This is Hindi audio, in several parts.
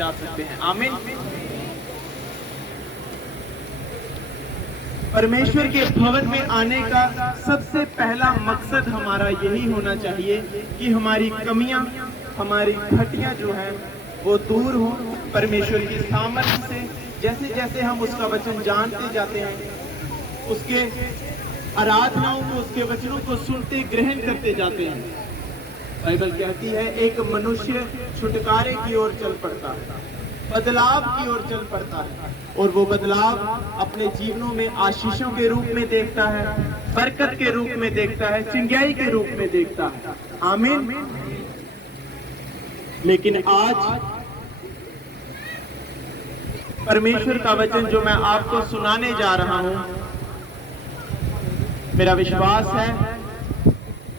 जा सकते हैं। आमीन। परमेश्वर के भवन में आने का सबसे पहला मकसद हमारा यही होना चाहिए कि हमारी कमियां, हमारी घटियां जो है वो दूर हो परमेश्वर की सामर्थ्य से। जैसे जैसे हम उसका वचन जानते जाते हैं, उसके आराधनाओं को, उसके वचनों को सुनते ग्रहण करते जाते हैं, बाइबल कहती है एक मनुष्य छुटकारे की ओर चल पड़ता है, बदलाव की ओर चल पड़ता है, और वो बदलाव अपने जीवनों में आशीषों के रूप में देखता है, बरकत के रूप में देखता है, चिंगाई के रूप में देखता है। आमीन। लेकिन आज परमेश्वर का वचन जो मैं आपको सुनाने जा रहा हूं, मेरा विश्वास है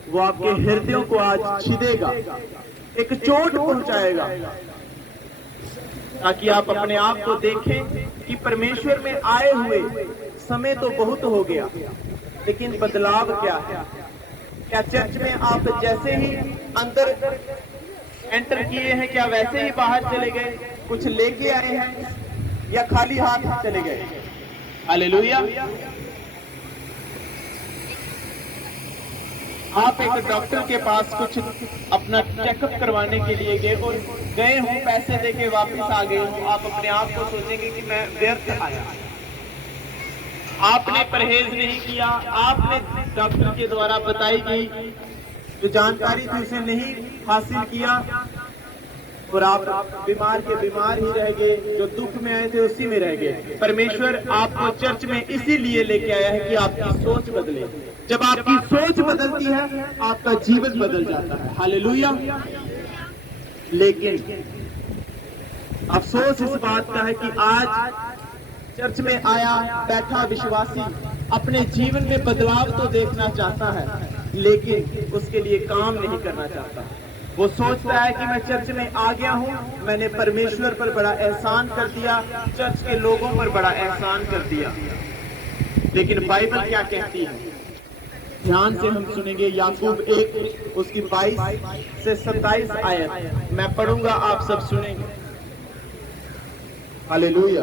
वो आपके हृदयों को आज छिदेगा, एक चोट पहुंचाएगा, ताकि आप अपने आप को देखें कि परमेश्वर में आए हुए समय तो बहुत हो गया, लेकिन बदलाव क्या है? क्या चर्च में आप जैसे ही अंदर एंटर किए हैं, क्या वैसे ही बाहर चले गए? कुछ लेके आए हैं या खाली हाथ चले गए? हालेलुया। आप एक डॉक्टर के पास कुछ अपना चेकअप करवाने के लिए गए और गए हो, पैसे देके वापस आ गए हो, आप अपने आप को सोचेंगे कि मैं व्यर्थ आया। आपने परहेज नहीं किया, आपने डॉक्टर के द्वारा बताई गई जो जानकारी थी उसे नहीं हासिल किया, और आप बीमार के बीमार ही रह गए, जो दुख में आए थे उसी में रह गए। परमेश्वर आपको चर्च में इसीलिए लेके आया है कि आपकी सोच बदले। जब आपकी सोच बदलती है, आपका जीवन बदल जाता है। हालेलुया। लेकिन अफसोस इस बात का है कि आज चर्च में आया बैठा विश्वासी अपने जीवन में बदलाव तो देखना चाहता है, लेकिन उसके लिए काम नहीं करना चाहता। वो सोचता है कि मैं चर्च में आ गया हूं, मैंने परमेश्वर पर बड़ा एहसान कर दिया, चर्च के लोगों पर बड़ा एहसान कर दिया। लेकिन बाइबल क्या कहती है? ध्यान से हम सुनेंगे। याकूब 1 उसकी 22 से 27 आयत मैं पढ़ूंगा, आप सब सुनेंगे। हालेलुया।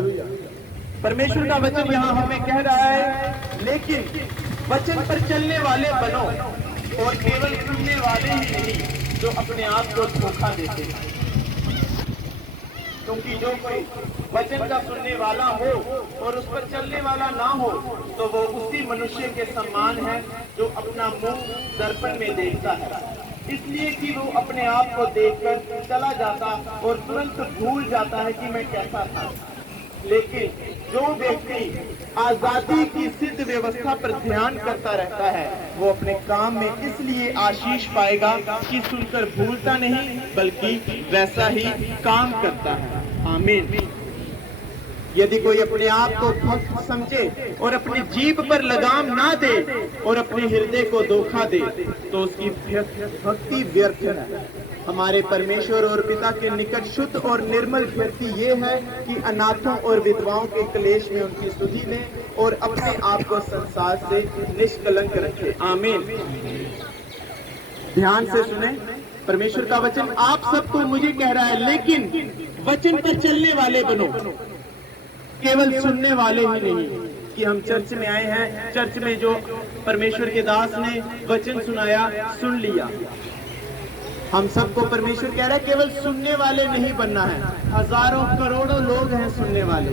परमेश्वर का वचन यहाँ हमें कह रहा है, लेकिन वचन पर चलने वाले बनो, और केवल सुनने वाले ही नहीं जो अपने आप को धोखा देते हैं। क्योंकि जो कोई वचन का सुनने वाला हो और उस पर चलने वाला ना हो, तो वो उसी मनुष्य के समान है जो अपना मुंह दर्पण में देखता है, इसलिए कि वो अपने आप को देखकर चला जाता और तुरंत भूल जाता है कि मैं कैसा था। लेकिन जो व्यक्ति आजादी की सिद्ध व्यवस्था पर ध्यान करता रहता है, वो अपने काम में इसलिए आशीष पाएगा कि सुनकर भूलता नहीं, बल्कि वैसा ही काम करता है। आमीन। यदि कोई अपने आप को भक्त समझे और अपनी जीभ पर लगाम ना दे और अपने हृदय को धोखा दे, तो उसकी भक्ति व्यर्थ है। हमारे परमेश्वर और पिता के निकट शुद्ध और निर्मल व्यक्ति ये है कि अनाथों और विधवाओं के क्लेश में उनकी स्तुति ले और अपने आप को संसार से निष्कलंक रखे। आमीन। ध्यान से सुने, परमेश्वर का वचन आप सबको मुझे कह रहा है, लेकिन वचन पर चलने वाले बनो, केवल सुनने वाले ही नहीं। कि हम चर्च में आए हैं, चर्च में जो परमेश्वर के दास ने वचन सुनाया, सुन लिया। हम सबको परमेश्वर कह रहा है केवल सुनने वाले नहीं बनना है। हजारों करोड़ों लोग हैं सुनने वाले,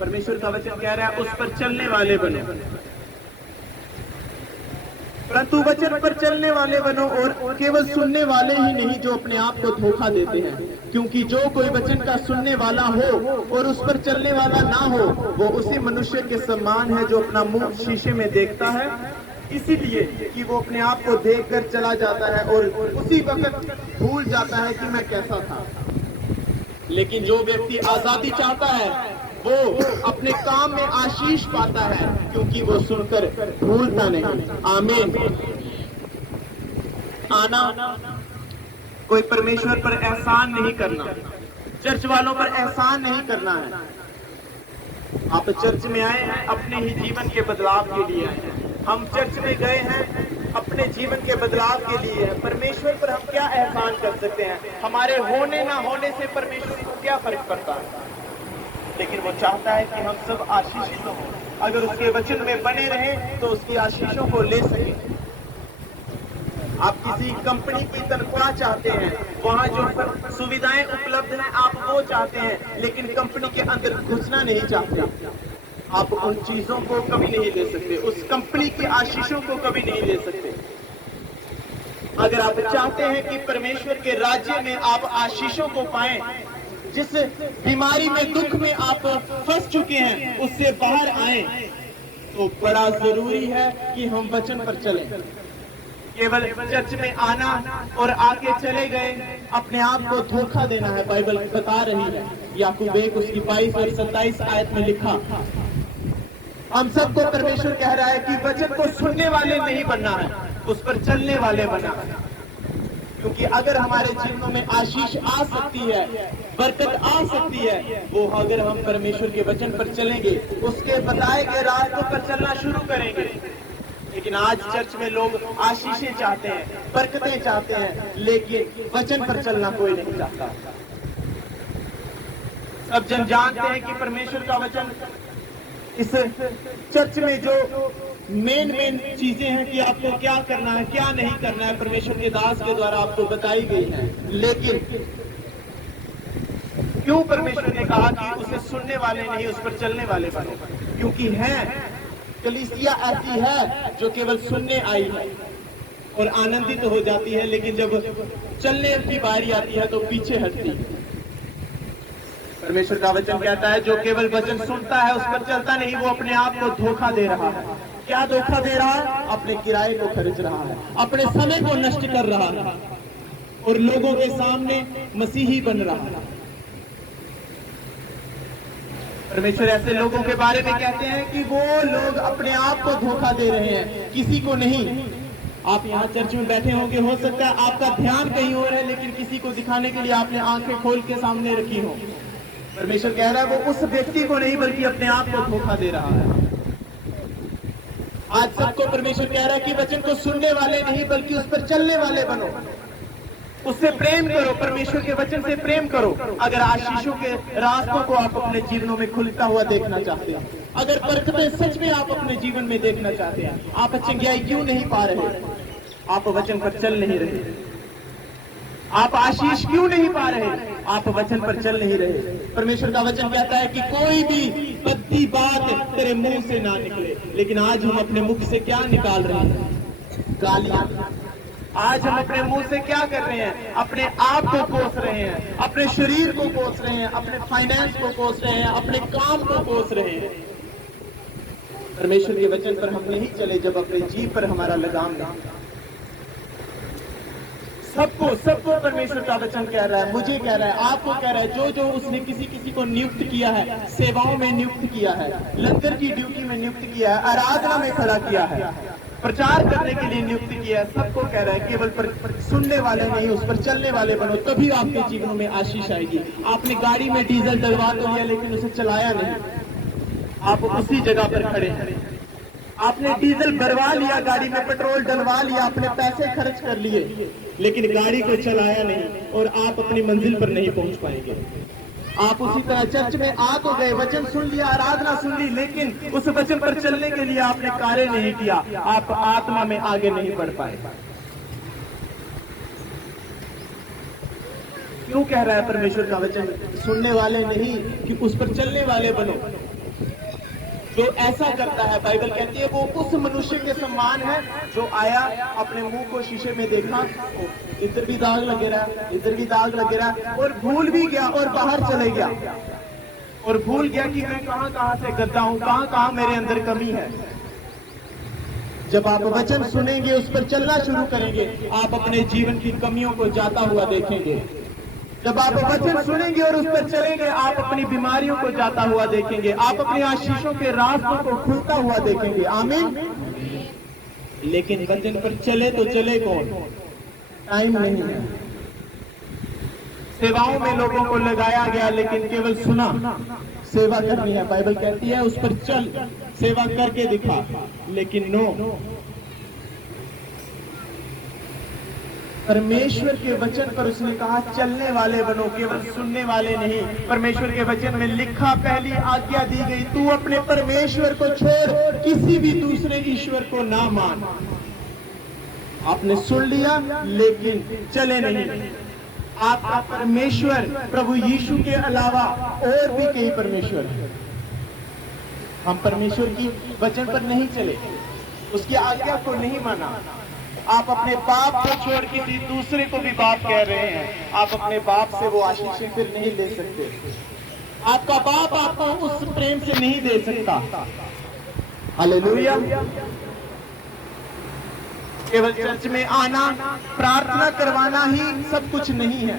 परमेश्वर का वचन कह रहा है उस पर चलने वाले बनो। परंतु वचन पर चलने वाले बनो और केवल सुनने वाले ही नहीं जो अपने आप को धोखा देते हैं। क्योंकि जो कोई वचन का सुनने वाला हो और उस पर चलने वाला ना हो, वो उसी मनुष्य के समान है जो अपना मुंह शीशे में देखता है, इसीलिए कि वो अपने आप को देखकर चला जाता है और उसी वक्त भूल जाता है कि मैं कैसा था। लेकिन जो व्यक्ति आजादी चाहता है, वो अपने काम में आशीष पाता है, क्योंकि वो सुनकर भूलता नहीं। आमीन। आना, कोई परमेश्वर पर एहसान नहीं करना, चर्च वालों पर एहसान नहीं करना है। आप चर्च में आए हैं अपने ही जीवन के बदलाव के लिए आए हैं। हम चर्च में गए हैं अपने जीवन के बदलाव के लिए है। परमेश्वर पर हम क्या एहसान कर सकते हैं? हमारे होने ना होने से परमेश्वर को क्या फर्क पड़ता है? लेकिन वो चाहता है कि हम सब आशीषित हों। अगर उसके वचन में बने रहें तो उसकी आशीषों को ले सकें। आप किसी कंपनी की तनख्वाह चाहते हैं, वहां जो सुविधाएं उपलब्ध हैं आप वो चाहते हैं, लेकिन कंपनी के अंदर घुसना नहीं चाहते। आप उन चीजों को कभी नहीं ले सकते, उस कंपनी की आशीषों को कभी नहीं ले सकते। अगर आप चाहते हैं कि परमेश्वर के राज्य में आप आशीषों को पाएं, जिस बीमारी में, दुख में आप फंस चुके हैं उससे बाहर आए, तो बड़ा जरूरी है कि हम वचन पर चलें। केवल चर्च में आना और आके चले गए, अपने आप को धोखा देना है। बाइबल बता रही है, याकूब 1 उसकी 22 और 27 आयत में लिखा, हम सबको परमेश्वर कह रहा है कि वचन को सुनने वाले नहीं बनना है, उस पर चलने वाले बनना है। क्योंकि अगर हमारे जीवनों में आशीष आ सकती है, बरकत आ सकती है, वो अगर हम परमेश्वर के वचन पर चलेंगे, उसके बताए गए रास्तों पर चलना शुरू करेंगे। लेकिन आज चर्च में लोग आशीषें चाहते हैं, बरकतें चाहते हैं, लेकिन वचन पर चलना कोई नहीं चाहता। सब जन जानते हैं कि परमेश्वर का वचन, इस चर्च में जो मेन चीजें हैं कि आपको क्या करना है, क्या नहीं करना है, परमेश्वर के दास के द्वारा आपको बताई गई है। लेकिन क्यों परमेश्वर ने कहा कि उसे सुनने वाले नहीं, उस पर चलने वाले बनो? क्योंकि है कलीसिया ऐसी है जो केवल सुनने आई है और आनंदित हो जाती है, लेकिन जब चलने की बारी आती है तो पीछे हटती है। परमेश्वर का वचन कहता है, जो केवल वचन सुनता है उस पर चलता नहीं, वो अपने आप को धोखा दे रहा है। क्या धोखा दे रहा है? अपने किराए को खर्च रहा है, अपने समय को नष्ट कर रहा है और लोगों के सामने मसीही बन रहा है। परमेश्वर ऐसे लोगों के बारे में कहते हैं कि वो लोग अपने आप को धोखा दे रहे हैं, किसी को नहीं। आप यहाँ चर्च में बैठे होंगे, हो सकता है आपका ध्यान कहीं और है, लेकिन किसी को दिखाने के लिए आपने आंखें खोल के सामने रखी हो। परमेश्वर कह रहा है वो उस व्यक्ति को नहीं बल्कि अपने आप को धोखा दे रहा है। आज सबको परमेश्वर कह रहा है कि वचन को सुनने वाले नहीं बल्कि उस पर चलने वाले बनो, उससे प्रेम करो, परमेश्वर के वचन से प्रेम करो। अगर आशीषों के रास्तों को आप अपने जीवनों में खुलता हुआ देखना चाहते हैं, अगर बरकतें सच में आप अपने जीवन में देखना चाहते हैं, आप चंगियाई क्यों नहीं पा रहे? आप वचन पर चल नहीं रहे। आप आशीष क्यों नहीं पा रहे? आप वचन पर चल नहीं रहे। परमेश्वर का वचन कहता है कि कोई भी बद्दी बात तेरे मुंह से ना निकले, लेकिन आज हम अपने मुख से क्या निकाल रहे हैं? गालियां। आज हम अपने मुंह से क्या कर रहे हैं? अपने आप को कोस रहे हैं, अपने शरीर को कोस रहे हैं, अपने फाइनेंस को कोस रहे हैं, अपने काम को कोस रहे हैं। परमेश्वर के वचन पर हम नहीं चले जब अपने जीव पर हमारा लगाम नहीं। सबको परमेश्वर का वचन कह रहा है, मुझे कह रहा है, आपको कह रहा है, जो उसने किसी को नियुक्त किया है, सेवाओं में नियुक्त किया है, लंगर की ड्यूटी में नियुक्त किया है, आराधना में खड़ा किया है, प्रचार करने के लिए नियुक्त किया है, सबको कह रहा है केवल सुनने वाले नहीं, उस पर चलने वाले बनो, तभी आपके जीवनों में आशीष आएगी। आपने गाड़ी में डीजल डलवा तो लिया लेकिन उसे चलाया नहीं, आप उसी जगह पर खड़े हैं। आपने डीजल भरवा लिया, गाड़ी में पेट्रोल डलवा लिया, अपने पैसे खर्च कर लिए, लेकिन गाड़ी को चलाया नहीं और आप अपनी मंजिल पर नहीं पहुंच पाएंगे। आप उसी तरह चर्च में आ तो गए, वचन सुन लिया, आराधना सुन ली, लेकिन उस वचन पर चलने के लिए आपने कार्य नहीं किया, आप आत्मा में आगे नहीं बढ़ पाए। क्यों कह रहा है परमेश्वर का वचन? सुनने वाले नहीं कि उस पर चलने वाले बनो। जो ऐसा करता है, बाइबल कहती है, वो उस मनुष्य के समान है जो आया, अपने मुंह को शीशे में देखा, इधर भी दाग लगे रहा, इधर भी दाग लगे रहा, और भूल भी गया और बाहर चले गया और भूल गया कि मैं कहां से गद्दा हूं, कहां मेरे अंदर कमी है। जब आप वचन सुनेंगे, उस पर चलना शुरू करेंगे, आप अपने जीवन की कमियों को जाता हुआ देखेंगे। जब आप वचन सुनेंगे और उस पर चलेंगे, आप अपनी बीमारियों को जाता हुआ देखेंगे, आप अपनी आशीषों के रास्तों को खुलता हुआ देखेंगे। आमीन। लेकिन वचन पर चले तो चले कौन? टाइम नहीं है। सेवाओं में लोगों को लगाया गया, लेकिन केवल सुना। सेवा करनी है, बाइबल कहती है उस पर चल, सेवा करके दिखा, लेकिन नो। परमेश्वर के वचन पर उसने कहा चलने वाले बनो, केवल सुनने वाले नहीं। परमेश्वर के वचन में लिखा, पहली आज्ञा दी गई, तू अपने परमेश्वर को छोड़ किसी भी दूसरे ईश्वर को ना मान। आपने सुन लिया लेकिन चले नहीं। आपका परमेश्वर प्रभु यीशु के अलावा और भी कई परमेश्वर हैं। हम परमेश्वर की वचन पर नहीं चले, उसकी आज्ञा को नहीं माना। आप अपने बाप को छोड़ किसी दूसरे को भी बाप कह रहे हैं। आप अपने बाप से वो आशीष फिर नहीं ले सकते। आपका बाप आपको उस प्रेम से नहीं दे सकता। हालेलुया। केवल चर्च में आना, प्रार्थना करवाना ही सब कुछ नहीं है।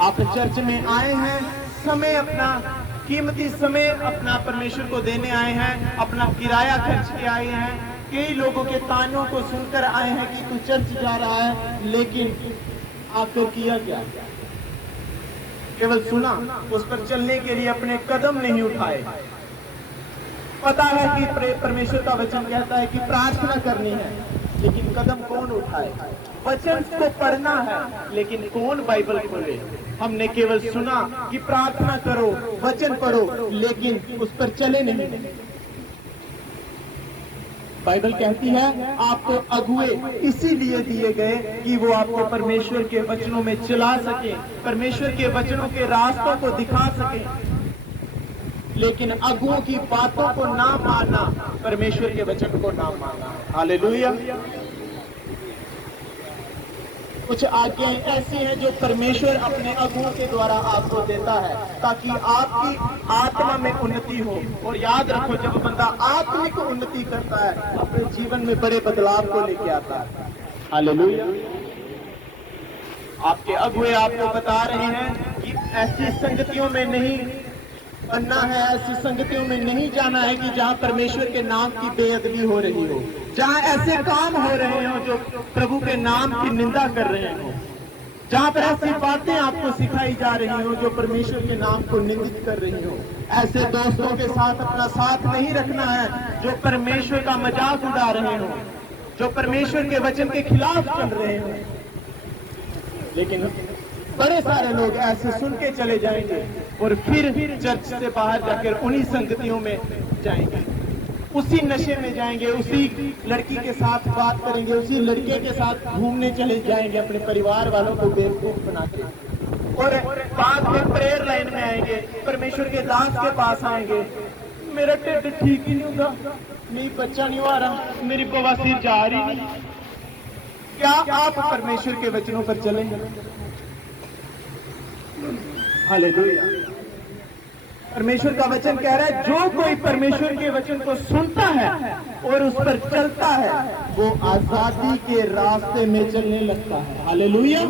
आप चर्च में आए हैं, समय अपना कीमती समय अपना परमेश्वर को देने आए हैं, अपना किराया खर्च के आए हैं। कई लोगों के तानों को सुनकर आए हैं कि तू चर्च जा रहा है, लेकिन आकर किया क्या? केवल सुना, उस पर चलने के लिए अपने कदम नहीं उठाए। पता है कि परमेश्वर का वचन कहता है कि प्रार्थना करनी है, लेकिन कदम कौन उठाए? वचन को पढ़ना है, लेकिन कौन बाइबल खोले? हमने केवल सुना कि प्रार्थना करो, वचन पढ़ो, लेकिन उस पर चले नहीं। बाइबल कहती है आपको अगुए इसीलिए दिए गए कि वो आपको परमेश्वर के वचनों में चला सके, परमेश्वर के वचनों के रास्तों को दिखा सके। लेकिन अगुओं की बातों को ना मानना, परमेश्वर के वचन को ना मानना। हालेलुया। कुछ आज्ञाएं ऐसी हैं जो परमेश्वर अपने अगुओं के द्वारा आपको देता है, ताकि आपकी आत्मा में उन्नति हो। और याद रखो, जब बंदा आत्मिक उन्नति करता है, अपने जीवन में बड़े बदलाव को लेके आता है। हालेलुया। आपके अगुए आपको बता रहे हैं कि ऐसी संगतियों में नहीं बनना है, ऐसी संगतियों में नहीं जाना है कि जहां परमेश्वर के नाम की बेअदबी हो रही हो, जहां ऐसे काम हो रहे हो जो प्रभु के नाम की निंदा कर रहे हो, जहां पर ऐसी बातें आपको सिखाई जा रही हो जो परमेश्वर के नाम को निंदित कर रही हो। ऐसे दोस्तों के साथ अपना साथ नहीं रखना है जो परमेश्वर का मजाक उड़ा रहे हो, जो परमेश्वर के वचन के खिलाफ चल रहे हो। लेकिन बड़े सारे लोग ऐसे सुन के चले जाएंगे और फिर चर्च से बाहर जाकर उन्हीं संगतियों में जाएंगे, उसी नशे में जाएंगे, उसी लड़की के साथ बात करेंगे, उसी लड़के के साथ घूमने चले जाएंगे, अपने परिवार वालों को बेवकूफ बना के। और बाद में प्रेयर लाइन में आएंगे, परमेश्वर के दास के पास आएंगे, मेरा ढिड ठीक ही नहीं होगा, मेरी बच्चा नहीं आ रहा, मेरी बवासीर जा रही नहीं। क्या आप परमेश्वर के वचनों पर चलेंगे? हालेलुया। परमेश्वर का वचन कह रहा है, जो कोई परमेश्वर के वचन को सुनता है और उस पर चलता है, वो आजादी के रास्ते में चलने लगता है। हालेलुया।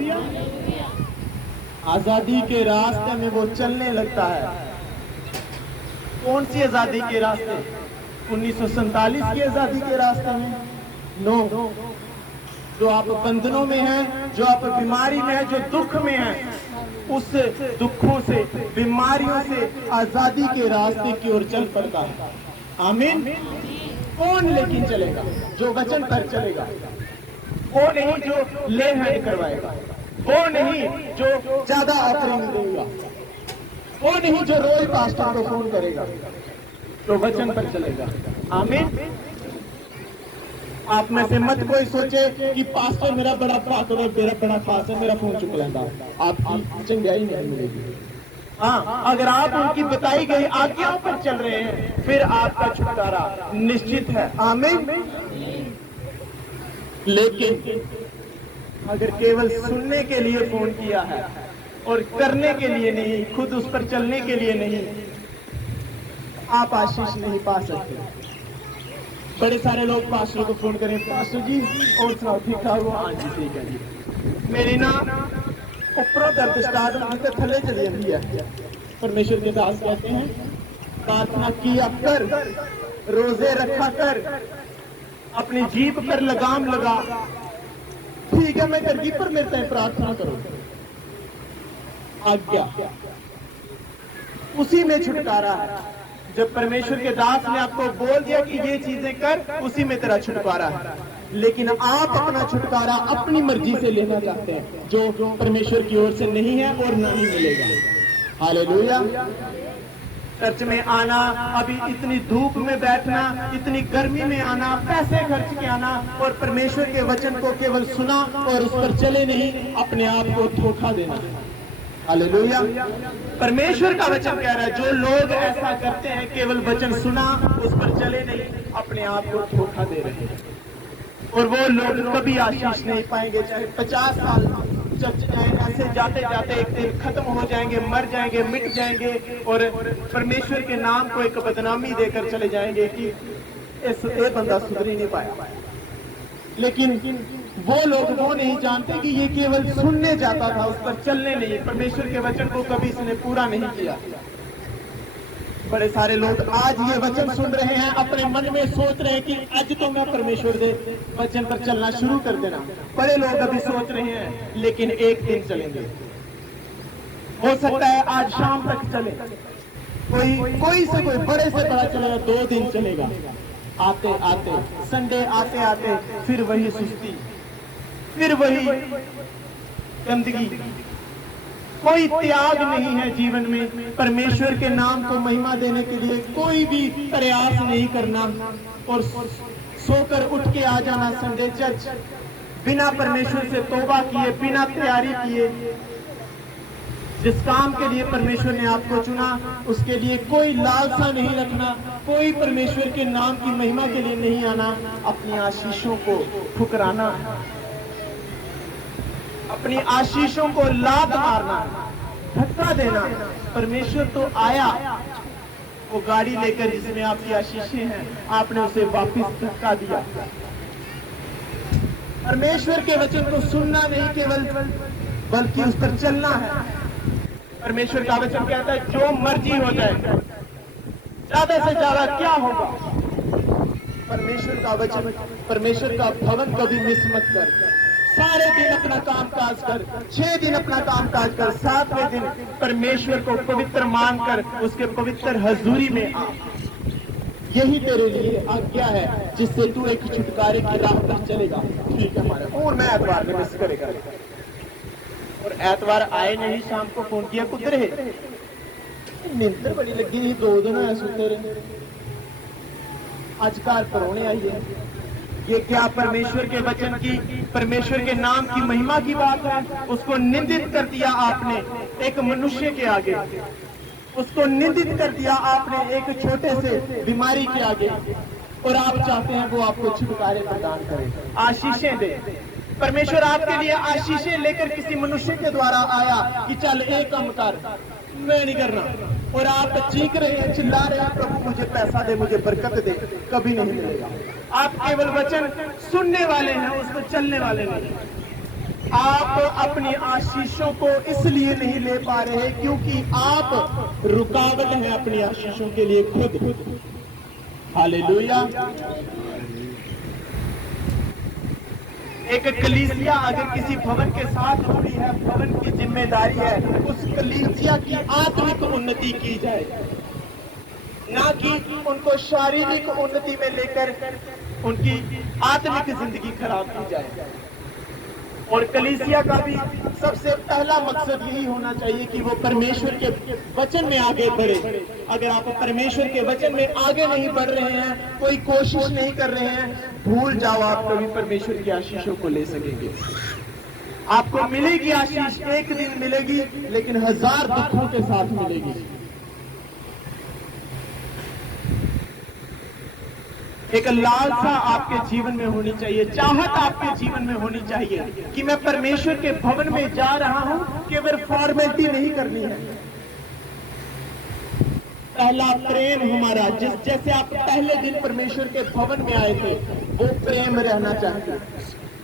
आजादी के रास्ते में वो चलने लगता है। कौन सी आजादी के रास्ते? 1947 की आजादी के रास्ते में? नो। जो आप बंधनों में हैं, जो आप बीमारी में हैं, जो दुख में हैं, उस दुखों से, बीमारियों से आजादी के रास्ते की ओर चल पड़ता है। आमीन। कौन लेकिन चलेगा? जो वचन पर चलेगा। वो नहीं जो ले हैंड करवाएगा, वो नहीं जो ज्यादा ऑफरिंग देगा, वो नहीं जो रोज पास्टर को फोन करेगा, तो वचन पर चलेगा। आमीन। आप में से मत कोई सोचे कि पास्टर मेरा बड़ा पागल है, मेरा बड़ा खास है, मेरा फोन चुक लेगा, आपकी चंगाई नहीं मिलेगी। हाँ, अगर आप उनकी बताई गई आज्ञाओं पर चल रहे हैं, फिर आपका छुटकारा निश्चित है। आमीन। लेकिन अगर केवल सुनने के लिए फोन किया है और करने के लिए नहीं, खुद उस पर चलने के लिए नहीं, आप आशीष नहीं पा सकते। बड़े सारे लोग पास्टर को फोन करें, पास्टर जी और सुनाओ ठीक ठाक हो? हाँ जी ठीक है जी। मेरी ना ऊपरों दर्द स्टार्ट होने से थले चली जाती है। परमेश्वर के दास कहते हैं, प्रार्थना किया कर, रोजे रखा कर, अपनी जीभ पर लगाम लगा। ठीक है मैं करगी, पर मेरे तय प्रार्थना करो। आज्ञा, उसी में छुटकारा है। जब परमेश्वर के दास ने आपको बोल दिया कि ये चीजें कर, उसी में तेरा छुटकारा है। लेकिन आप अपना छुटकारा अपनी मर्जी से लेना चाहते हैं, जो परमेश्वर की ओर से नहीं है और ना ही मिलेगा। हालेलुया। चर्च में आना, अभी इतनी धूप में बैठना, इतनी गर्मी में आना, पैसे खर्च के आना और परमेश्वर के वचन को केवल सुना और उस पर चले नहीं, अपने आप को धोखा देना। हालेलुया। परमेश्वर का वचन कह रहा है, जो लोग ऐसा करते हैं, केवल वचन सुना उस पर चले नहीं, अपने आप को धोखा दे रहे हैं, और वो लोग कभी आशीष नहीं पाएंगे। चाहे 50 साल चर्च जाए, ऐसे जाते जाते एक दिन खत्म हो जाएंगे, मर जाएंगे, मिट जाएंगे और परमेश्वर के नाम को एक बदनामी देकर चले जाएंगे कि ये बंदा सुधर ही नहीं पाया। लेकिन वो लोग वो नहीं जानते कि ये केवल सुनने जाता था, उस पर चलने नहीं। परमेश्वर के वचन को कभी इसने पूरा नहीं किया। बड़े सारे लोग आज ये वचन सुन रहे हैं, अपने मन में सोच रहे हैं कि आज तो मैं परमेश्वर के वचन पर चलना शुरू कर देना। बड़े लोग अभी सोच रहे हैं, लेकिन एक दिन चलेंगे, हो सकता है आज शाम तक चले, कोई से कोई बड़े से बड़ा चलेगा, 2 दिन चलेगा। आते आते संडे आते आते फिर वही सुस्ती, फिर वही गंदगी, कोई त्याग नहीं है जीवन में। परमेश्वर के नाम को महिमा देने के लिए कोई भी प्रयास नहीं करना और सोकर उठ के आ जाना संडे चर्च, बिना परमेश्वर से तौबा किए, बिना तैयारी किए। जिस काम के लिए परमेश्वर ने आपको चुना, उसके लिए कोई लालसा नहीं रखना, कोई परमेश्वर के नाम की महिमा के लिए नहीं आना, अपनी आशीषों को ठुकराना, अपनी आशीषों को लात मारना, धक्का देना। परमेश्वर तो आया, वो गाड़ी लेकर जिसमें आपकी आशीषें हैं, आपने उसे वापस धक्का दिया। परमेश्वर के वचन को सुनना नहीं केवल, बल्कि उस पर चलना है। परमेश्वर का वचन कहता है, जो मर्जी हो जाए, ज्यादा से ज्यादा क्या होगा। परमेश्वर का वचन, परमेश्वर का भवन कभी मिस मत कर। सारे दिन अपना काम काज कर, 6 दिन अपना काम काज कर, 7वें दिन परमेश्वर को पवित्र मानकर उसके पवित्र हजूरी में आ। यही तेरे लिए आज्ञा है, जिससे तू एक छुटकारे की राह पर चलेगा। ठीक है हमारे, और मैं एतवार में मिस करेगा, और एतवार आए नहीं, शाम को फोन किया कुदरे निंतर बड़ी लगी थी, 2 दिन है सुते रहे, आज कार परौने आई है। ये क्या परमेश्वर के वचन की, परमेश्वर के नाम की महिमा की बात है? उसको निंदित कर दिया आपने एक मनुष्य के आगे, उसको निंदित कर दिया आपने एक छोटे से बीमारी के आगे, और आप चाहते हैं वो आपको छुटकारे प्रदान करे, आशीषें दे। परमेश्वर आपके लिए आशीषें लेकर किसी मनुष्य के द्वारा आया कि चल एक काम कर, मैं नहीं करना, और आप चीख रहे हैं, चिल्ला रहे हैं, प्रभु मुझे पैसा दे, मुझे बरकत दे, कभी नहीं मिलेगा। आप केवल वचन सुनने वाले हैं, उस पर चलने वाले नहीं। आप अपनी आशीषों को इसलिए नहीं ले पा रहे क्योंकि आप रुकावट हैं अपनी आशीषों के लिए खुद। हालेलुया। एक कलीसिया अगर किसी भवन के साथ जुड़ी है, भवन की जिम्मेदारी है उस कलीसिया की आत्मिक उन्नति की जाए, ना कि उनको शारीरिक उन्नति में लेकर उनकी आत्मिक जिंदगी खराब की जाए। और कलीसिया का भी सबसे पहला मकसद यही होना चाहिए कि वो परमेश्वर के वचन में आगे बढ़े। अगर आप परमेश्वर के वचन में आगे नहीं बढ़ रहे हैं, कोई कोशिश नहीं कर रहे हैं, भूल जाओ आप कभी परमेश्वर की आशीषों को ले सकेंगे। आपको मिलेगी आशीष, एक दिन मिलेगी, लेकिन 1000 दुखों के साथ मिलेगी। एक लालसा आपके जीवन में होनी चाहिए, चाहत आपके जीवन में होनी चाहिए कि मैं परमेश्वर के भवन में जा रहा हूं, केवल फॉर्मेलिटी नहीं करनी है। पहला प्रेम हमारा, जैसे आप पहले दिन परमेश्वर के भवन में आए थे, वो प्रेम रहना चाहिए,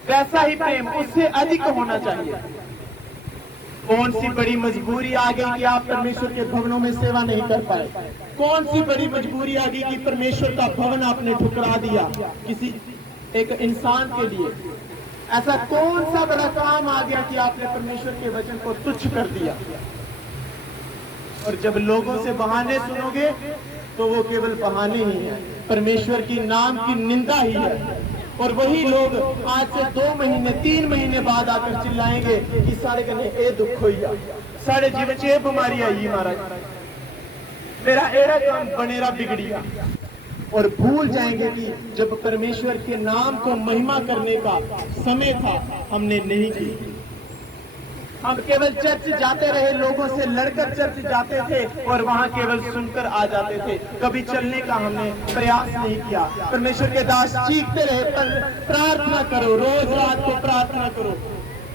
वैसा ही प्रेम उससे अधिक होना चाहिए। कौन सी बड़ी मजबूरी आ गई कि आप परमेश्वर के भवनों में सेवा नहीं कर पाए? कौन सी बड़ी मजबूरी आ गई कि परमेश्वर का भवन आपने ठुकरा दिया किसी एक इंसान के लिए? ऐसा कौन सा बड़ा काम आ गया कि आपने परमेश्वर के वचन को तुच्छ कर दिया? और जब लोगों से बहाने सुनोगे तो वो केवल बहाने ही है, परमेश्वर की नाम की निंदा ही है। और वही लोग आज से 2 महीने 3 महीने बाद आकर चिल्लाएंगे कि सारे कने ए दुख हो साढ़े जीवन च ये बीमारी आई महाराज, मेरा एड़ा काम बनेरा बिगड़िया। और भूल जाएंगे कि जब परमेश्वर के नाम को महिमा करने का समय था हमने नहीं की। हम केवल चर्च जाते रहे, लोगों से लड़कर चर्च जाते थे और वहां केवल सुनकर आ जाते थे, कभी चलने का हमने प्रयास नहीं किया। परमेश्वर के दास चीखते रहे, प्रार्थना करो, रोज रात को प्रार्थना करो,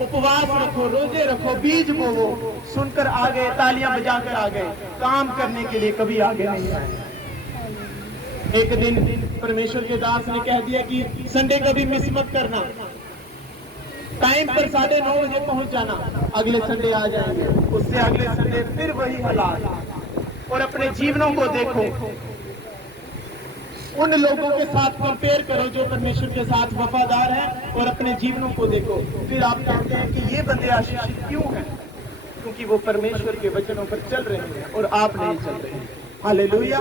उपवास रखो, रोजे रखो, बीज बोवो। सुनकर आ गए, तालियां बजाकर आ गए, काम करने के लिए कभी आगे नहीं आए। एक दिन परमेश्वर के दास ने कह दिया कि संडे कभी मिस मत करना, टाइम पर 9:30 बजे पहुंच जाना। अगले संडे आ जाएंगे, उससे अगले संडे फिर वही हालात। और अपने जीवनों को देखो, उन लोगों के साथ कंपेयर करो जो परमेश्वर के साथ वफादार हैं, और अपने जीवनों को देखो। फिर आप कहते हैं कि ये बंदे आशीषित क्यों हैं? क्योंकि वो परमेश्वर के वचनों पर चल रहे हैं और आप नहीं चल रहे हैं। हालेलुया।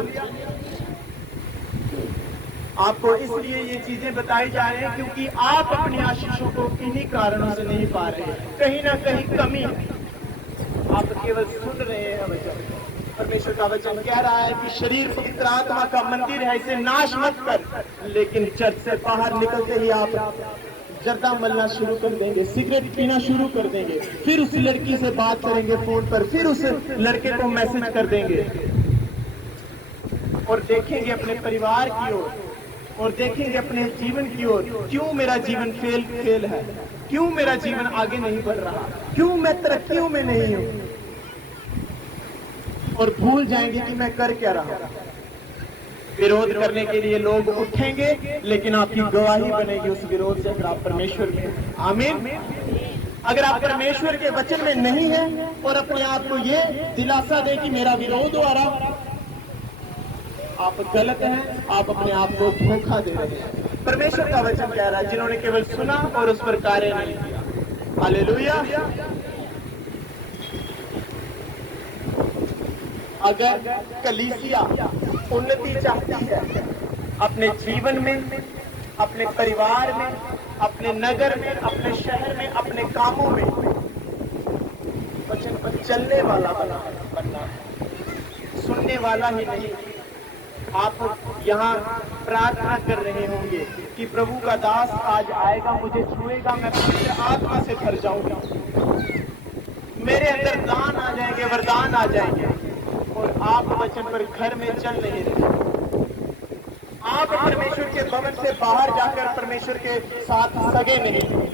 आपको इसलिए ये चीजें बताई जा रही हैं क्योंकि आप अपनी आशीषों को इन्हीं कारणों से नहीं पा रहे हैं। कहीं ना कहीं कमी है, आप केवल सुन रहे हैं वचन। परमेश्वर का वचन कह रहा है कि शरीर पवित्र आत्मा का मंदिर है, इसे नाश मत कर। लेकिन चर्च से बाहर निकलते ही आप जर्दा मलना शुरू कर देंगे, सिगरेट पीना शुरू कर देंगे, फिर उस लड़की से बात करेंगे फोन पर, फिर उस लड़के को मैसेज कर देंगे और देखेंगे अपने परिवार की ओर और देखेंगे अपने जीवन की ओर। क्यों मेरा जीवन फेल है? क्यों मेरा जीवन आगे नहीं बढ़ रहा? क्यों मैं तरक्कियों में नहीं हूं? और भूल जाएंगे कि मैं कर क्या रहा हूं। विरोध करने के लिए लोग उठेंगे, लेकिन आपकी गवाही बनेगी उस विरोध से अगर आप परमेश्वर में। आमीन। अगर आप परमेश्वर के वचन में नहीं है और अपने आप को ये दिलासा दे कि मेरा विरोध हो रहा, आप गलत हैं, आप अपने आप को धोखा दे रहे हैं। परमेश्वर का वचन कह रहा है जिन्होंने केवल सुना और उस पर कार्य नहीं किया। हालेलुया। अगर कलीसिया उन्नति चाहती है अपने जीवन में, अपने परिवार में, अपने नगर में, अपने शहर में, अपने कामों में वचन पर चलने वाला बनना, सुनने वाला ही नहीं। आप यहाँ प्रार्थना कर रहे होंगे कि प्रभु का दास आज आएगा, मुझे छुएगा, मैं पवित्र आत्मा से भर जाऊंगा, मेरे अंदर दान आ जाएंगे, वरदान आ जाएंगे। और आप वचन पर घर में चल नहीं रहे, आप परमेश्वर के भवन से बाहर जाकर परमेश्वर के साथ सगे नहीं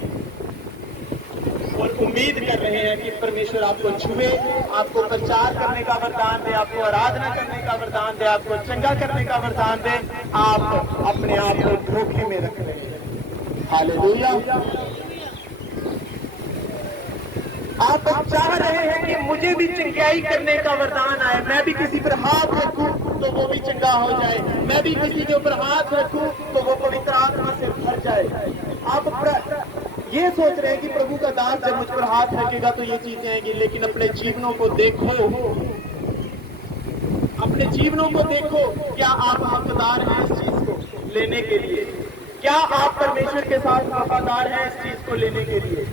और उम्मीद कर रहे हैं कि परमेश्वर आपको छुए, आपको प्रचार करने का वरदान दे, आपको आराधना करने का वरदान दे, आपको चंगा करने का वरदान दे। आप अपने आप को धोखे में रख रहे हैं। हालेलुया। आप चाह रहे हैं कि मुझे भी चंगाई करने का वरदान आए, मैं भी किसी पर हाथ रखूं तो वो भी चंगा हो जाए, मैं भी किसी के ऊपर हाथ रखूं तो वो पवित्र आत्मा से भर जाए। आप ये सोच रहे हैं कि प्रभु का दास जब मुझ पर हाथ रखेगा तो ये चीजें आएंगी, लेकिन अपने जीवनों को देखो, अपने जीवनों को देखो। क्या आप हकदार हैं इस चीज को लेने के लिए? क्या आप परमेश्वर के साथ वफादार हैं इस चीज को लेने के लिए?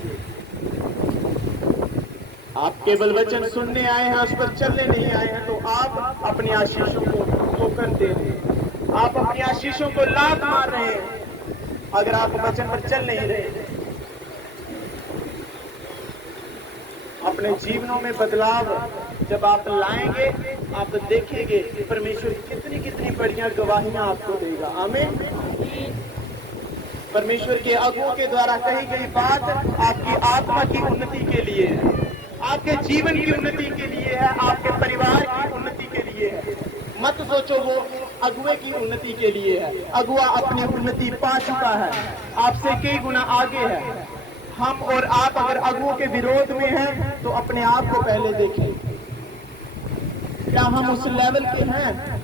आप केवल वचन सुनने आए हैं, उस पर चलने नहीं आए हैं, तो आप अपनी आशीषों को ठोकर दे रहे हैं, आप अपनी आशीषों को लात मार रहे हैं अगर आप वचन पर चल नहीं रहे। अपने जीवनों में बदलाव जब आप लाएंगे, आप देखेंगे परमेश्वर कितनी कितनी बढ़िया गवाहियां आपको देगा। आमीन। परमेश्वर के अगुओं के द्वारा कही गई बात आपकी आत्मा की उन्नति के लिए है, आपके जीवन की उन्नति के लिए है, आपके परिवार की उन्नति के लिए है। मत सोचो वो अगुए की उन्नति के लिए है। अगुआ अपनी उन्नति पा चुका है, आपसे कई गुना आगे है। हम और आप अगर अगुओं के विरोध में हैं तो अपने आप को पहले देखें, क्या हम उस लेवल के हैं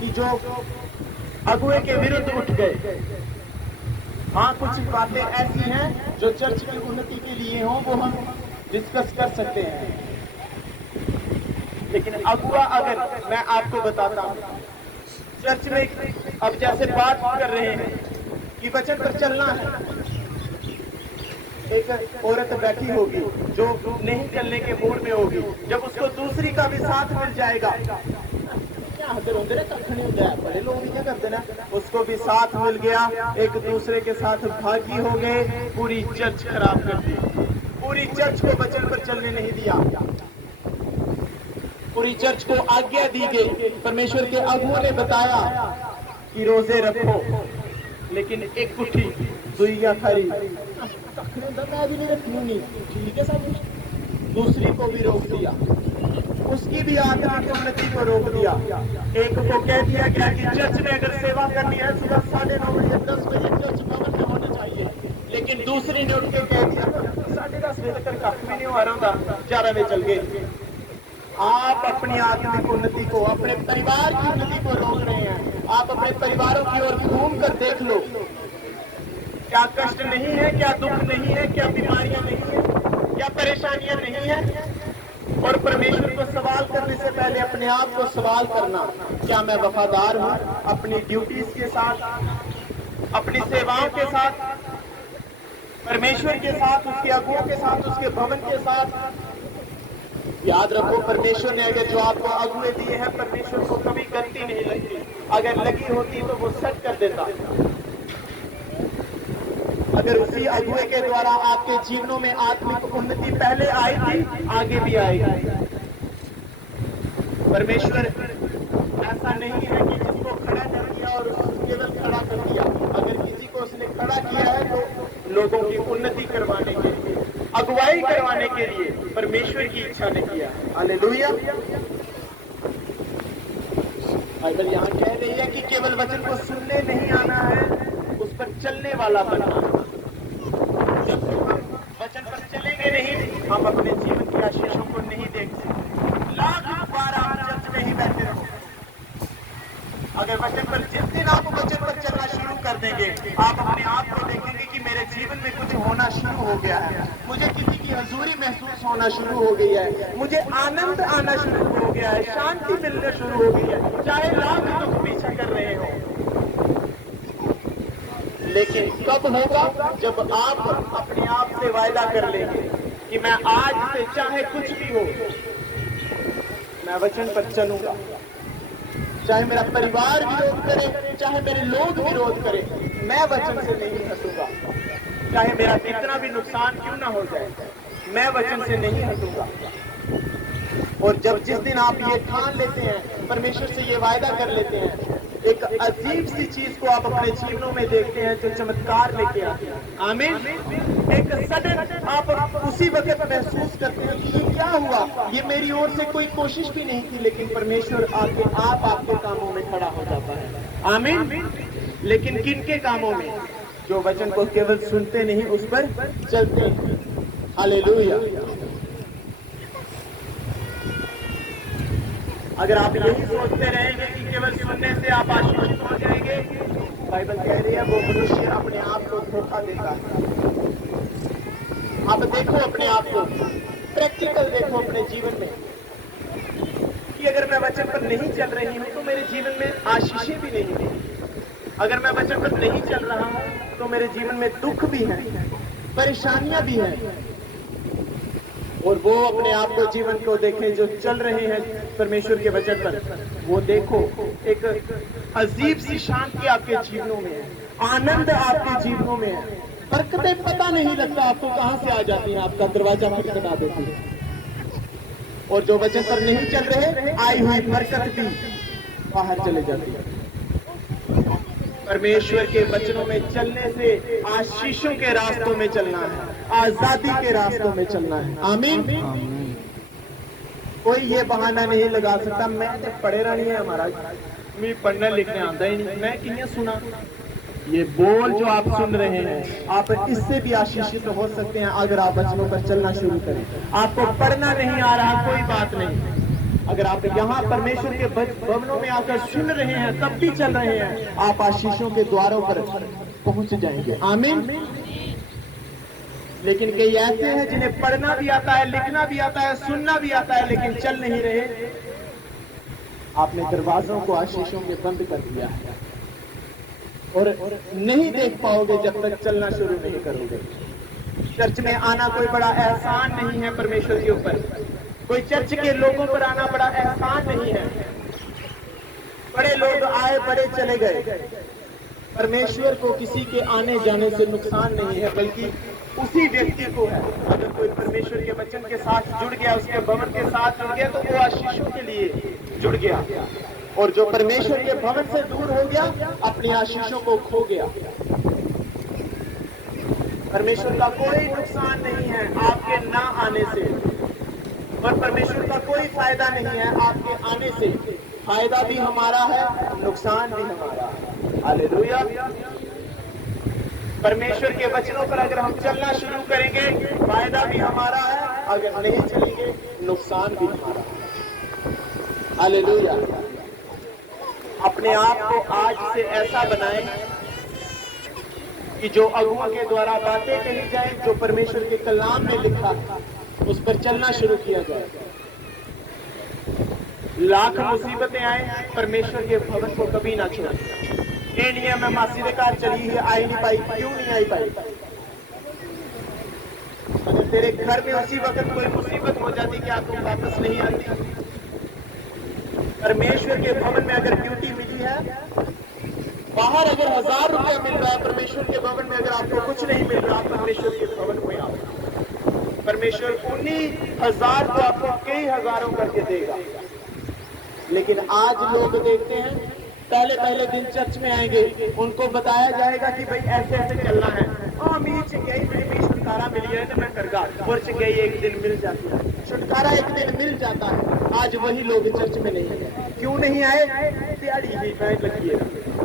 कि जो अगुए के विरुद्ध उठ गए? हाँ, कुछ बातें ऐसी हैं जो चर्च की उन्नति के लिए हों, वो हम डिस्कस कर सकते हैं, लेकिन अगुआ अगर, मैं आपको बताता हूं, चर्च में अब जैसे बात कर रहे हैं कि वचन पर चलना है। एक औरत बैठी होगी जो नहीं चलने के मूड में होगी, जब उसको दूसरी का भी साथ मिल जाएगा, बड़े लोग भी क्या करते ना, उसको भी साथ मिल गया, एक दूसरे के साथ भागी हो गए, पूरी चर्च खराब कर दी, पूरी चर्च को वचन पर चलने नहीं दिया, पूरी चर्च को आज्ञा दी गई। परमेश्वर के अगुओं ने बताया कि रोजे रखो, लेकिन एक कुठी दुइया खरी मैं भी नहीं रखूंगी, ठीक है सब कुछ। दूसरी को भी रोक दिया, उसकी भी आत्मिक उन्नति को रोक दिया। एक को कह दिया गया कि चर्च में अगर सेवा करनी है सुबह 9:30 बजे 10 बजे चर्च भवन में होना चाहिए, लेकिन दूसरी ने उठ के कह दिया 10:30 बजे तक काफी भी नहीं हो रहा था, 4 बजे चल गए। आप अपनी आत्मिक उन्नति को, अपने परिवार की उन्नति को रोक रहे हैं। आप अपने परिवारों की ओर घूम कर देख लो, क्या कष्ट नहीं है, क्या दुख नहीं है, क्या बीमारियां नहीं है, क्या परेशानियां नहीं है। और परमेश्वर को सवाल करने से पहले अपने आप को सवाल करना, क्या मैं वफादार हूं अपनी ड्यूटीज के साथ, अपनी सेवाओं के साथ, परमेश्वर के साथ, उसके अगुओं के साथ, उसके भवन के साथ। याद रखो, परमेश्वर ने अगर जो आपको अगुए दिए हैं, परमेश्वर को कभी गलती नहीं लगती। अगर लगी होती तो वो सेट कर देता। अगर उसी अगुए के द्वारा आपके जीवनों में आत्मिक उन्नति पहले आई थी, आगे भी आएगी। परमेश्वर ऐसा नहीं है कि जिसको खड़ा कर दिया और उसको केवल खड़ा कर दिया। अगर किसी को उसने खड़ा किया है तो लोगों की उन्नति करवाने के लिए, अगुवाई करवाने के लिए, परमेश्वर की इच्छा ने किया। हालेलुया। बाइबल यहाँ कह रही है कि केवल वचन को सुनने नहीं आना है, उस पर चलने वाला बनना। जब वचन पर चलेंगे नहीं, हम अपने जीवन की आशीषों को नहीं देख सकते। लाख बार आप चर्च में ही बैठे रहो, अगर वचन पर, जिस दिन आप वचन पर चलना शुरू कर देंगे, आप अपने आप को देखेंगे कि मेरे जीवन में कुछ होना शुरू हो गया है, मुझे किसी की हजूरी महसूस होना शुरू हो गई है, मुझे आनंद आना शुरू हो गया है, शांति मिलना शुरू हो गई है, चाहे लाख दुख पीछा कर रहे हो। लेकिन कब होगा? जब आप अपने आप से वायदा कर लेंगे कि मैं आज से चाहे कुछ भी हो, मैं वचन पर चलूंगा, चाहे मेरा परिवार विरोध करे, चाहे मेरे लोग विरोध करें, मैं वचन से नहीं हटूंगा। चाहे मेरा कितना भी नुकसान क्यों ना हो जाए, मैं वचन से नहीं हटूंगा। और जब जिस दिन आप ये ठान लेते हैं, परमेश्वर से ये वायदा कर लेते हैं, एक अजीब सी चीज को आप अपने जीवनों में देखते हैं जो चमत्कार लेके आते हैं। आमीन। एक सडन आप उसी वक्त महसूस करते हैं कि ये क्या हुआ, ये मेरी ओर से कोई कोशिश भी नहीं थी, लेकिन परमेश्वर आपके कामों में खड़ा हो जाता है। आमीन। लेकिन किन के कामों में? जो वचन को केवल सुनते नहीं, उस पर चलते हैं। हालेलुया। अगर आप यही सोचते रहेंगे कि केवल सुनने से आप आशीषित हो जाएंगे, बाइबल कह रही है वो मनुष्य अपने आप को धोखा देता है। आप देखो अपने आप को, प्रैक्टिकल देखो अपने जीवन में कि अगर मैं वचन पर नहीं चल रही हूँ तो मेरे जीवन में आशीषें भी नहीं है। अगर मैं वचन पर नहीं चल रहा हूँ तो मेरे जीवन में दुख भी है, परेशानियां भी हैं। और वो अपने आप को, जीवन को देखें जो चल रहे हैं परमेश्वर के वचन पर, वो देखो एक अजीब सी शांति आपके जीवनों में है, आनंद आपके जीवनों में है, बरकतें पता नहीं लगता आपको कहां से आ जाती हैं, आपका दरवाजा खटखटा देती है। और जो वचन पर नहीं चल रहे, आई हुई बरकत भी बाहर चले जाती है। परमेश्वर के वचनों में चलने से आशीषों के रास्तों में चलना है, आजादी के रास्तों में चलना है। आमीन। कोई ये बहाना नहीं लगा सकता मैं तो पढ़े रहनी है, हमारा मैं पढ़ने लिखने आता ही नहीं, मैं किया सुना। ये बोल जो आप सुन रहे हैं, आप इससे भी आशीषित हो सकते हैं अगर आप वचनों पर चलना शुरू करें। आपको पढ़ना नहीं आ रहा, कोई बात नहीं, अगर आप यहाँ परमेश्वर के भवनों में आकर सुन रहे हैं, तब भी चल रहे हैं, आप आशीषों के द्वारों पर पहुंच जाएंगे। आमीन। लेकिन कई ऐसे हैं जिन्हें पढ़ना भी आता है, लिखना भी आता है, सुनना भी आता है, लेकिन चल नहीं रहे। आपने दरवाजों को आशीषों के बंद कर दिया है। और नहीं देख पाओगे जब तक चलना शुरू नहीं करोगे। चर्च में आना कोई बड़ा एहसान नहीं है परमेश्वर के ऊपर, कोई चर्च के लोगों पर आना बड़ा एहसान नहीं है। बड़े लोग आए, बड़े चले गए। परमेश्वर को किसी के आने जाने से नुकसान नहीं है, बल्कि उसी व्यक्ति को है। अगर कोई परमेश्वर के वचन के साथ जुड़ गया, उसके भवन के साथ जुड़ गया, तो वो आशीषों के लिए जुड़ गया। और जो परमेश्वर के भवन से दूर हो गया, अपनी आशीषों को खो गया। परमेश्वर का कोई नुकसान नहीं है आपके ना आने से, और परमेश्वर का कोई फायदा नहीं है आपके आने से। फायदा भी हमारा है, नुकसान भी हमारा है। हालेलुया। परमेश्वर के वचनों पर अगर हम चलना शुरू करेंगे, फायदा भी हमारा है, अगर नहीं चलेंगे नुकसान भी हमारा है। हालेलुया। अपने आप को आज से ऐसा बनाएं कि जो अगुआ के द्वारा बातें कही जाए, जो परमेश्वर के कलाम में लिखा है, उस पर चलना शुरू किया जाए। लाख मुसीबतें आए, परमेश्वर के भवन को कभी ना छोड़ें। ये नियम में मासी ने कहा चली है, आई नहीं पाई। क्यों नहीं आई पाई? अगर तेरे घर में उसी वक्त कोई मुसीबत हो जाती, क्या तुम वापस नहीं आती? परमेश्वर के भवन में अगर ड्यूटी मिली है, बाहर अगर 1000 रुपया मिल रहा है, परमेश्वर के भवन में अगर आपको कुछ नहीं मिल रहा, परमेश्वर के भवन में आओ। परमेश्वर उन्हीं 1000 को आपको कई हजारों करके देगा। लेकिन आज लोग देखते हैं, पहले पहले दिन चर्च में आएंगे, उनको बताया जाएगा कि भाई ऐसे ऐसे चलना है। हाँ, मीर गई, बड़ी छुटकारा मिली है तो मैं करगा, और गई एक दिन मिल जाती है, छुटकारा एक दिन मिल जाता है। आज वही लोग चर्च में नहीं है। क्यों नहीं आए? दिहाड़ी ही बैठ लगी है।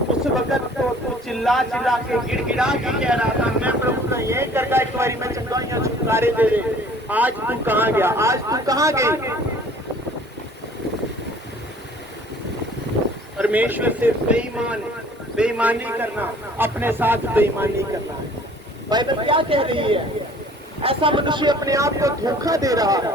उस वक्त तो चिल्ला चिल्ला के गिड़गिड़ा के कह रहा था, मैं प्रभु का ये करगा, एक बारी मैं चंगा यहाँ छुटकारे दे रहे। आज तू कहाँ गया? आज तू कहाँ गई? परमेश्वर से बेईमानी करना, अपने साथ बेईमानी करना। बाइबल क्या कह रही है? ऐसा मनुष्य अपने आप को धोखा दे रहा है।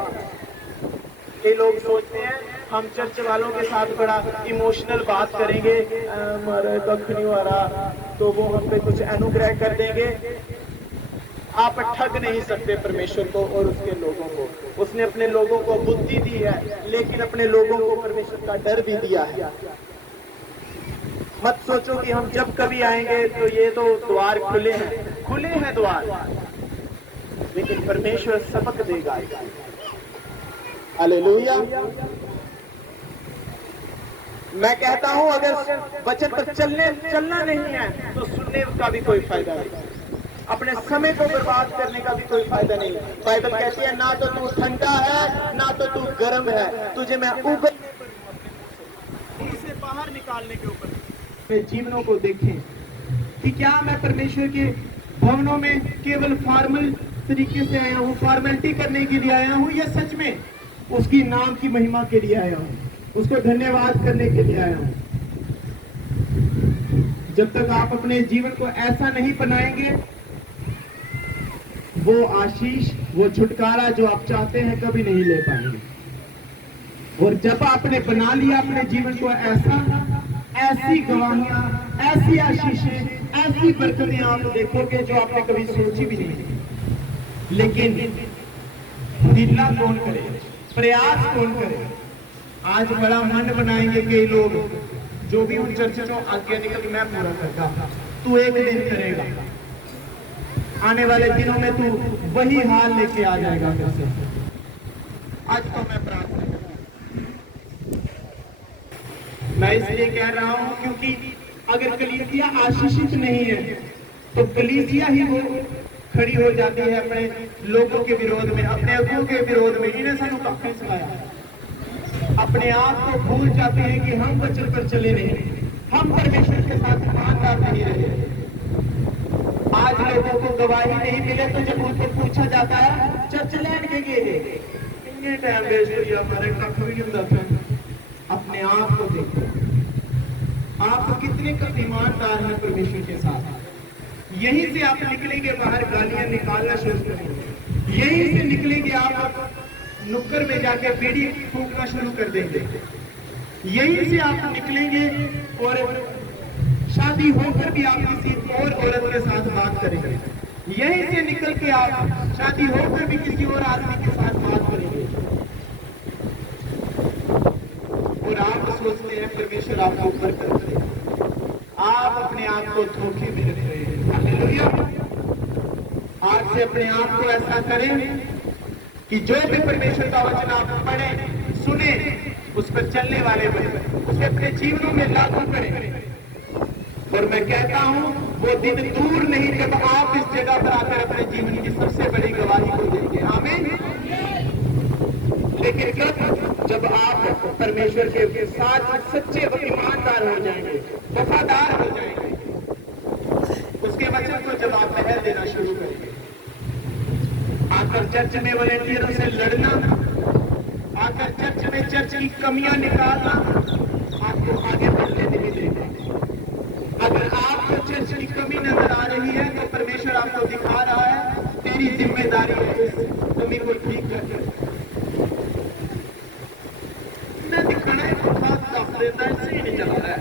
ये लोग सोचते हैं हम चर्च वालों के साथ बड़ा इमोशनल बात करेंगे, हमारे कख नहीं हो रहा, तो वो हम पे कुछ अनुग्रह कर देंगे। आप ठग नहीं सकते परमेश्वर को और उसके लोगों को। उसने अपने लोगों को बुद्धि दी है, लेकिन अपने लोगों को परमेश्वर का डर भी दिया है। मत सोचो कि हम जब कभी आएंगे तो ये तो द्वार खुले हैं द्वार, लेकिन परमेश्वर सबक देगा। हालेलुया। मैं कहता हूं, अगर वचन पर चलना नहीं है तो सुनने का भी कोई फायदा नहीं, अपने समय को बर्बाद करने का भी कोई फायदा नहीं। बाइबल कहती है, ना तो तू ठंडा है ना तो तू गर्म है, तुझे मैं ऊपर से बाहर निकालने के ऊपर। जीवनों को देखें कि क्या मैं परमेश्वर के भवनों में केवल फॉर्मल तरीके से आया हूँ, फॉर्मेलिटी करने के लिए आया हूँ, या सच में उसकी नाम की महिमा के लिए आया हूँ, उसको धन्यवाद करने के लिए आया हूँ। जब तक आप अपने जीवन को ऐसा नहीं बनाएंगे, वो आशीष, वो छुटकारा जो आप चाहते हैं कभी नहीं ले पाएंगे। और जब आपने बना लिया अपने जीवन को ऐसा, ऐसी गवाहियां, ऐसी आशीषें, ऐसी बरकतें आप देखोगे जो आपने कभी सोची भी नहीं। लेकिन ढीला कौन करे, प्रयास कौन करे? आज बड़ा मन बनाएंगे कई लोग, जो भी उन चर्चों आज्ञा निकल मैं पूरा करता, तू एक दिन करेगा, आने वाले दिनों में तू वही हाल लेके आ जाएगा फिर से। आज तो मैं प्रार्थना, मैं इसलिए कह रहा हूं क्योंकि अगर कलीसिया आशीषित नहीं है तो कलीसिया ही वो खड़ी हो जाती है अपने लोगों के विरोध में, अपने अगुओं के विरोध में। इन्हें सानू कखे सिखाया, अपने आप को भूल जाते हैं कि हम वचन पर चले नहीं, हम परमेश्वर के साथ ईमानदार नहीं रहे। आज लोगों को गवाही नहीं मिले तो जब उनको पूछा जाता है चर्च लैंड के गए, इतने टाइम वेस्ट हो गया, हमारे कख भी नहीं होता। अपने आप को देखो, आप कितने कम ईमानदार हैं परमेश्वर के साथ। यहीं से आप निकलेंगे बाहर, गालियां निकालना शुरू करेंगे। यहीं से निकलेंगे आप नुक्कड़ में जाके बीड़ी फूंकना शुरू कर देंगे। यहीं से आप निकलेंगे और शादी होकर भी आप किसी और औरत के साथ बात करेंगे, यहीं से निकल के आप शादी होकर भी किसी और आदमी के साथ बात करेंगे और आप सोचते हैं परमेश्वर आपको ऊपर करते हैं। आप अपने आप को धोखे में रख रहे हैं। हालेलुया। आज से अपने आप को ऐसा करें कि जो भी परमेश्वर का वचन आप पढ़े सुने उस पर चलने वाले बने, उसे अपने जीवनों में लागू करें। और मैं कहता हूं वो दिन दूर नहीं जब आप इस जगह पर आकर अपने जीवन की सबसे बड़ी गवाही को देंगे। आमीन। लेकिन कब? जब आप परमेश्वर के साथ सच्चे और ईमानदार हो जाएंगे, वफादार हो जाएंगे, उसके वचन को जब आप पहल देना शुरू करेंगे। आकर चर्च में वॉलेंटियरों से लड़ना, आकर चर्च में चर्च की कमियां निकालना आपको आगे बढ़ने नहीं देगा। अगर आपको चर्च की कमी नजर आ रही है तो परमेश्वर आपको दिखा रहा है तेरी जिम्मेदारी है इस कमी को ठीक करना। मैं दिखाना है तो खास देता है, सही नहीं चला रहा है।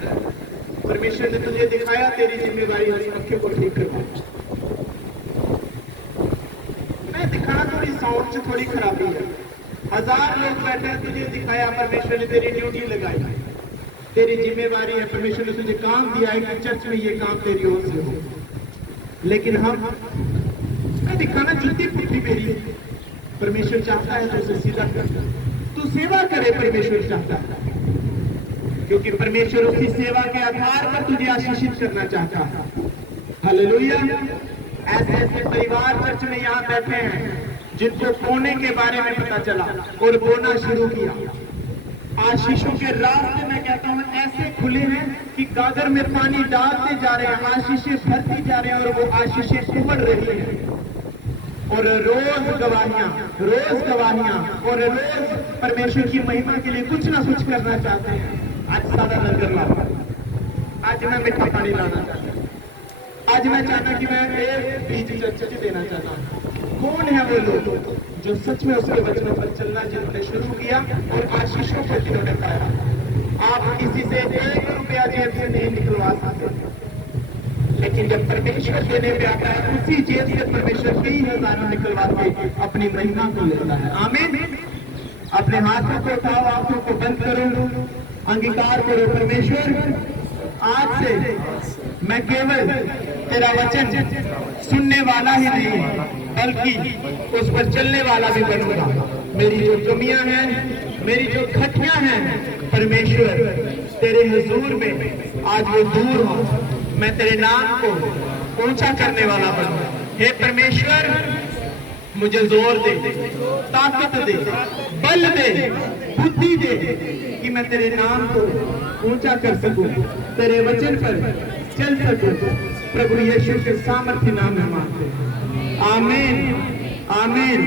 परमेश्वर ने तुझे दिखाया, तेरी जिम्मेदारी है इस मौके को ठीक करना। मैं दिखाना थोड़ी साउंड से थोड़ी खराबी है। 1000 लोग बैठे हैं, तुझे दिखाया, परमेश्वर ने तेरी ड्यूटी लगाई, तेरी जिम्मेवारी है, परमेश्वर ने तुझे काम दिया है कि चर्च में ये काम तेरी ओर से हो। लेकिन हम मैं दिखाना जुत्ती पुट्ठी मेरी, परमेश्वर चाहता है तो उसे सीधा कर, तू सेवा करे, परमेश्वर चाहता है, क्योंकि परमेश्वर उसकी सेवा के आधार पर तुझे आशीषित करना चाहता है। हालेलुया। ऐसे ऐसे परिवार चर्च में यहाँ बैठे हैं जिनको बोने के बारे में पता चला और बोना शुरू किया। आशीषों के रास्ते मैं कहता हूँ ऐसे खुले हैं कि गागर में पानी डालते जा रहे हैं, आशीषें भरती जा रहे हैं और वो आशीषें उमड़ रही हैं। और रोज गवाहियां और रोज परमेश्वर की महिमा के लिए कुछ ना कुछ करना चाहते हैं। आज सादा लंगर लाओ, आज मैं मीठा पानी लाना चाहता हूँ, आज मैं चाहता कि मैं एक बीज चर्च देना चाहता हूँ। कौन है वो लोग जो सच में उसके वचनों पर चलना जिन्होंने शुरू किया और आशीषों को जिन्होंने पाया? आप किसी से 1 रुपया जेब से नहीं निकलवा सकते, लेकिन जब परमेश्वर देने पे आता है उसी जेब से परमेश्वर कई हजारों निकलवा के अपनी महिमा को लेता है। आमीन। अपने हाथों को उठाओ, आंखों को बंद करो, अंगीकार करो, परमेश्वर आज से मैं केवल तेरा वचन सुनने वाला ही नहीं बल्कि उस पर चलने वाला भी बनूंगा। मेरी जो कमियां हैं, मेरी जो खटियां हैं, परमेश्वर तेरे हुजूर में आज वो दूर हो, मैं तेरे नाम को ऊंचा करने वाला बनूं। हे परमेश्वर मुझे जोर दे, ताकत दे, बल दे, बुद्धि दे कि मैं तेरे नाम को ऊंचा कर सकूं, तेरे वचन पर चल सकूं। प्रभु यीशु के सामर्थ्य नाम में मांगते हैं। आमीन, आमीन।